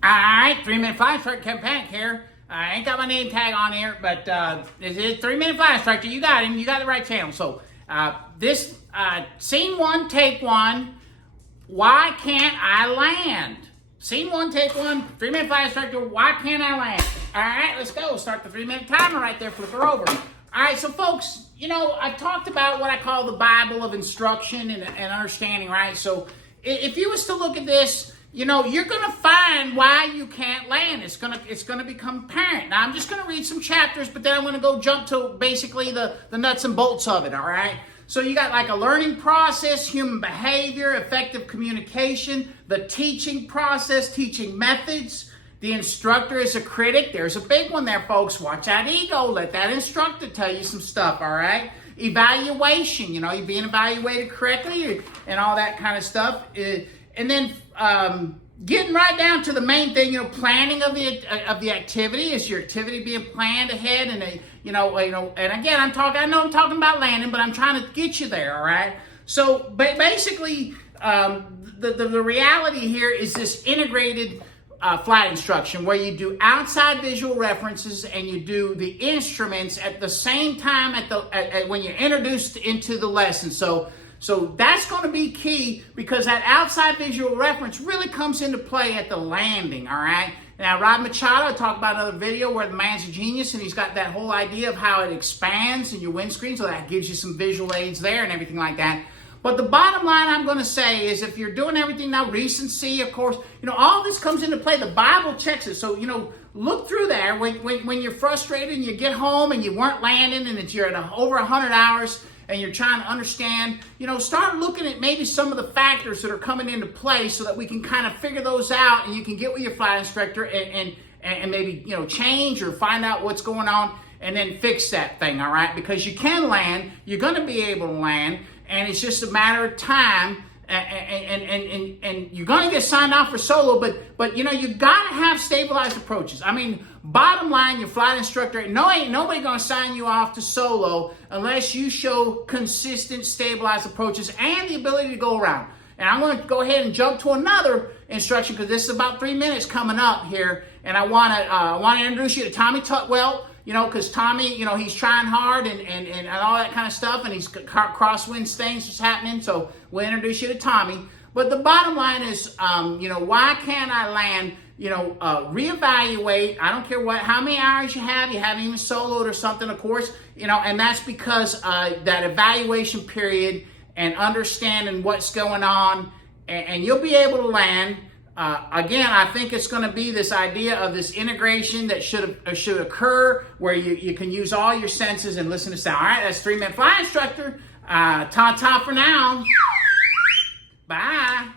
All right, 3-minute flight instructor Kevin Panic here. I ain't got my name tag on here, but this is 3-minute flight instructor. You got him. You got the right channel. So this scene 1, take 1. Why can't I land? Scene 1, take 1. 3-minute flight instructor. Why can't I land? All right, let's go. Start the 3-minute timer right there. Flip her over. All right, so folks, you know, I've talked about what I call the Bible of instruction and understanding, right? So if you was to look at this, you know, you're going to find why you can't land. It's going to become apparent. Now, I'm just going to read some chapters, but then I'm going to go jump to basically the nuts and bolts of it, all right? So you got like a learning process, human behavior, effective communication, the teaching process, teaching methods. The instructor is a critic. There's a big one there, folks. Watch out, ego. Let that instructor tell you some stuff, all right? Evaluation, you know, you're being evaluated correctly and all that kind of stuff. And then getting right down to the main thing, you know, planning of the activity. Is your activity being planned ahead? And you know, and again, I know I'm talking about landing, but I'm trying to get you there. All right. So basically, the reality here is this integrated flight instruction where you do outside visual references and you do the instruments at the same time when you're introduced into the lesson. So that's going to be key because that outside visual reference really comes into play at the landing, all right? Now, Rod Machado talked about another video where the man's a genius and he's got that whole idea of how it expands in your windscreen, so that gives you some visual aids there and everything like that. But the bottom line I'm going to say is if you're doing everything now, recency, of course, you know, all this comes into play. The Bible checks it. So, you know, look through there. When you're frustrated and you get home and you weren't landing and you're at over 100 hours, and you're trying to understand, you know, start looking at maybe some of the factors that are coming into play so that we can kind of figure those out and you can get with your flight instructor and maybe, you know, change or find out what's going on and then fix that thing, all right? Because you can land, you're going to be able to land, and it's just a matter of time. And you're going to get signed off for solo, but you know, you got to have stabilized approaches. I mean, bottom line, your flight instructor, ain't nobody going to sign you off to solo unless you show consistent, stabilized approaches and the ability to go around. And I'm going to go ahead and jump to another instruction because this is about 3 minutes coming up here, and I want to introduce you to Tommy Tutwell. You know, because Tommy, you know, he's trying hard and all that kind of stuff, and he's crosswinds things that's happening. So we'll introduce you to Tommy. But the bottom line is, you know, why can't I land? You know, reevaluate. I don't care how many hours you have. You haven't even soloed or something, of course. You know, and that's because that evaluation period and understanding what's going on, and you'll be able to land. Again, I think it's going to be this idea of this integration that should occur where you can use all your senses and listen to sound. All right, that's 3-minute flight instructor. Ta-ta for now. Bye.